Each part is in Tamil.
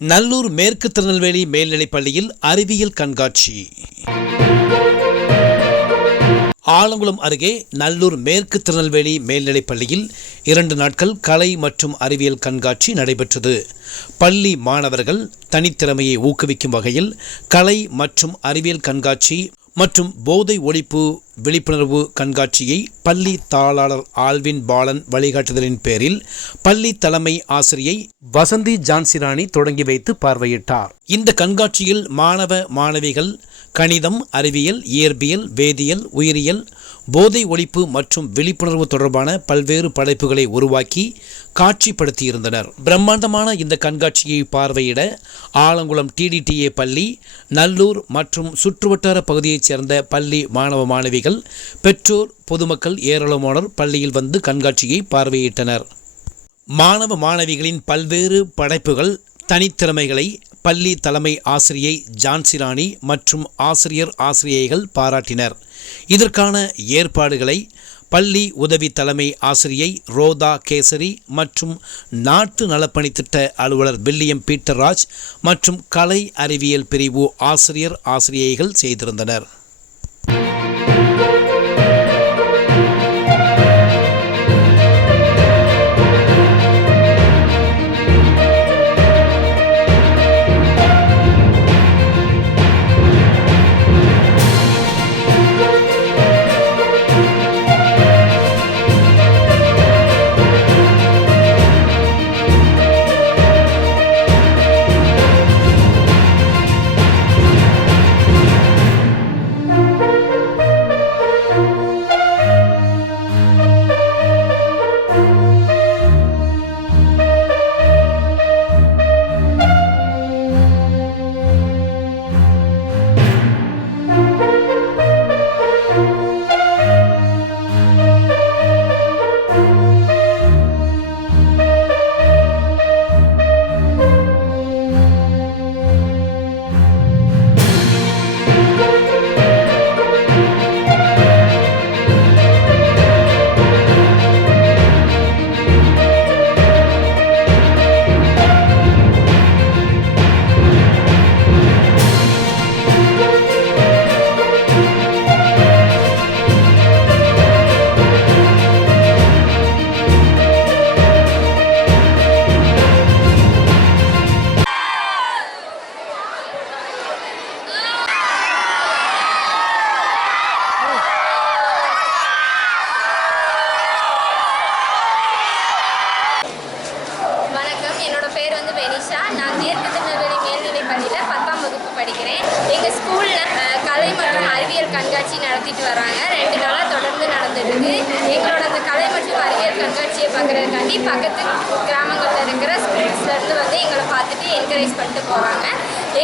நல்லூர் மேற்கு திருநெல்வேலி மேல்நிலைப் பள்ளியில் அறிவியல் கண்காட்சி. ஆலங்குளம் அருகே நல்லூர் மேற்கு திருநெல்வேலி மேல்நிலைப் பள்ளியில் இரண்டு நாட்கள் கலை மற்றும் அறிவியல் கண்காட்சி நடைபெற்றது. பள்ளி மாணவர்கள் தனித்திறமையை ஊக்குவிக்கும் வகையில் கலை மற்றும் அறிவியல் கண்காட்சி மற்றும் போதை ஒழிப்பு விழிப்புணர்வு கண்காட்சியை பள்ளி தாளாளர் ஆல்வின் பாலன் வழிகாட்டுதலின் பேரில் பள்ளி தலைமை ஆசிரியை வசந்தி ஜான்சிராணி தொடங்கி வைத்து பார்வையிட்டார். இந்த கண்காட்சியில் மாணவ மாணவிகள் கணிதம் அறிவியல் இயற்பியல் வேதியியல் உயிரியல் போதை ஒழிப்பு மற்றும் விழிப்புணர்வு தொடர்பான பல்வேறு படைப்புகளை உருவாக்கி காட்சிப்படுத்தியிருந்தனர். பிரம்மாண்டமான இந்த கண்காட்சியை பார்வையிட ஆலங்குளம் டிடிடிஏ பள்ளி நல்லூர் மற்றும் சுற்றுவட்டார பகுதியைச் சேர்ந்த பள்ளி மாணவ மாணவிகள் பெற்றோர் பொதுமக்கள் ஏராளமானோர் பள்ளியில் வந்து கண்காட்சியை பார்வையிட்டனர். மாணவ மாணவிகளின் பல்வேறு படைப்புகள் தனித்திறமைகளை பள்ளி தலைமை ஆசிரியை ஜான்சிராணி மற்றும் ஆசிரியர் ஆசிரியைகள் பாராட்டினர். இதற்கான ஏற்பாடுகளை பள்ளி உதவி தலைமை ஆசிரியை ரோதா கேசரி மற்றும் நாட்டு நலப்பணி திட்ட அலுவலர் வில்லியம் பீட்டர்ராஜ் மற்றும் கலை அறிவியல் பிரிவு ஆசிரியர் ஆசிரியைகள் செய்திருந்தனர். பேர் வெனிஷா. நான் மேற்கு திருநெல்வேலி மேல்நிலைப் பள்ளியில் பத்தாம் வகுப்பு படிக்கிறேன். எங்கள் ஸ்கூலில் கலை மற்றும் அறிவியல் கண்காட்சி நடத்திட்டு வராங்க. ரெண்டு நாளாக தொடர்ந்து நடந்துட்டு எங்களோட அந்த கலை மற்றும் அறிவியல் கண்காட்சியை பார்க்குறதுக்காண்டி பக்கத்து கிராமங்களில் இருக்கிற ஸ்கூல்ஸ்லேருந்து வந்து எங்களை பார்த்துட்டு என்கரேஜ் பண்ணிட்டு போகிறாங்க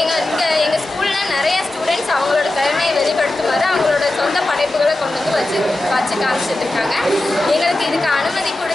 எங்கள் இங்கே எங்கள் ஸ்கூலில் நிறைய ஸ்டூடெண்ட்ஸ் அவங்களோட திறமையை வெளிப்படுத்துமாறு அவங்களோட சொந்த படைப்புகளை கொண்டு வந்து வச்சு வச்சு காமிச்சிட்ருக்காங்க எங்களுக்கு இதுக்கு அனுமதி கூட